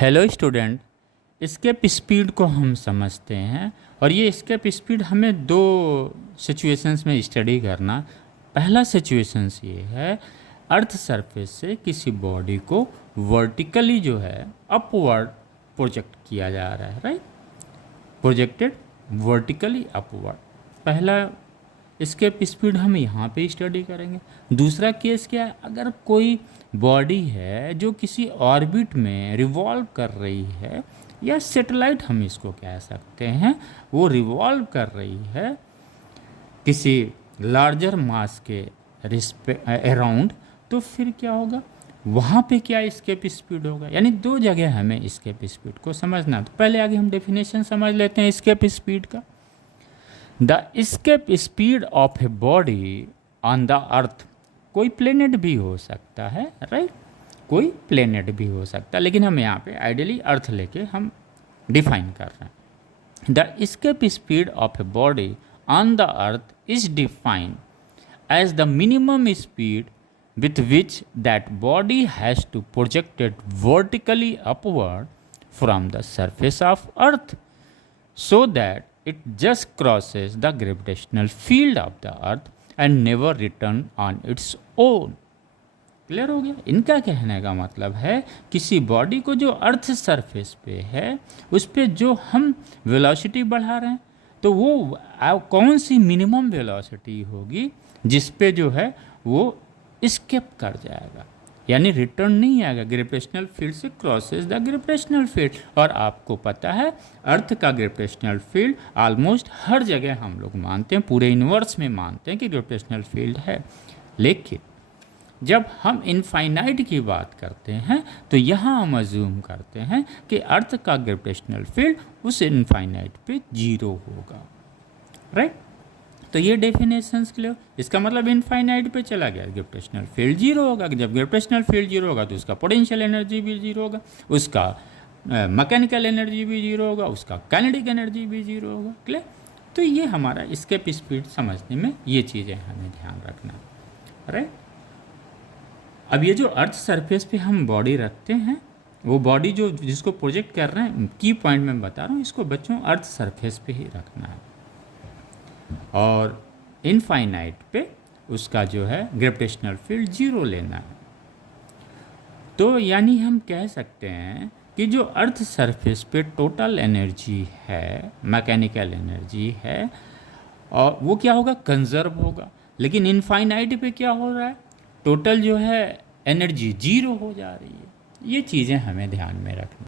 Hello student, escape speed को हम समझते हैं और ये स्केप स्पीड हमें दो सिचुएशंस में स्टडी करना। पहला सिचुएशंस ये है, अर्थ सरफेस से किसी बॉडी को वर्टिकली जो है अपवर्ड प्रोजेक्ट किया जा रहा है, राइट, प्रोजेक्टेड वर्टिकली अपवर्ड। पहला स्केप स्पीड हम यहाँ पे स्टडी करेंगे। दूसरा केस क्या है, अगर कोई बॉडी है जो किसी ऑर्बिट में रिवॉल्व कर रही है, या सैटेलाइट हम इसको कह सकते हैं, वो रिवॉल्व कर रही है किसी लार्जर मास के अराउंड, तो फिर क्या होगा, वहाँ पे क्या स्केप स्पीड होगा। यानी दो जगह हमें स्केप स्पीड को समझना। तो पहले आगे हम डेफिनेशन समझ लेते हैं स्केप स्पीड का। The escape speed of a body on the अर्थ, कोई प्लेनेट भी हो सकता है, राइट, कोई प्लेनेट भी हो सकता है, लेकिन हम यहाँ पे आइडियली अर्थ लेके हम डिफाइन कर रहे हैं। The escape speed of a body on the earth is defined as the minimum speed with which that body has to project it vertically upward from the surface of earth so that it just crosses the gravitational field of the earth and never return on its own। Clear हो गया। इनका कहने का मतलब है किसी body को जो अर्थ सरफेस पे है उस पे जो हम वेलोसिटी बढ़ा रहे हैं, तो वो कौन सी मिनिमम वेलोसिटी होगी जिस पे जो है वो स्केप कर जाएगा, यानी रिटर्न नहीं आएगा, ग्रेविटेशनल फील्ड से क्रॉसेस द ग्रेविटेशनल फील्ड। और आपको पता है अर्थ का ग्रेविटेशनल फील्ड ऑलमोस्ट हर जगह हम लोग मानते हैं, पूरे यूनिवर्स में मानते हैं कि ग्रेविटेशनल फील्ड है। लेकिन जब हम इनफाइनाइट की बात करते हैं तो यहाँ हम अज्यूम करते हैं कि अर्थ का ग्रेविटेशनल फील्ड उस इनफाइनाइट पे जीरो होगा, राइट। तो ये डेफिनेशंस क्लियर। इसका मतलब इनफाइनाइट पे चला गया, ग्रेविटेशनल फील्ड जीरो होगा। जब ग्रेविटेशनल फील्ड जीरो होगा तो उसका पोटेंशियल एनर्जी भी जीरो होगा, उसका मैकेनिकल एनर्जी भी जीरो होगा, उसका काइनेटिक एनर्जी भी जीरो होगा। क्लियर। तो ये हमारा स्केप स्पीड समझने में ये चीज़ें हमें ध्यान रखना, राइट। अब ये जो अर्थ सरफेस पे हम बॉडी रखते हैं, वो बॉडी जो जिसको प्रोजेक्ट कर रहे हैं, की पॉइंट में बता रहा हूँ, इसको बच्चों अर्थ सरफेस पे ही रखना है और इनफाइनाइट पे उसका जो है ग्रेविटेशनल फील्ड जीरो लेना है। तो यानी हम कह सकते हैं कि जो अर्थ सरफेस पे टोटल एनर्जी है, मैकेनिकल एनर्जी है, और वो क्या होगा, कंजर्व होगा। लेकिन इनफाइनाइट पे क्या हो रहा है, टोटल जो है एनर्जी जीरो हो जा रही है। ये चीज़ें हमें ध्यान में रखनी।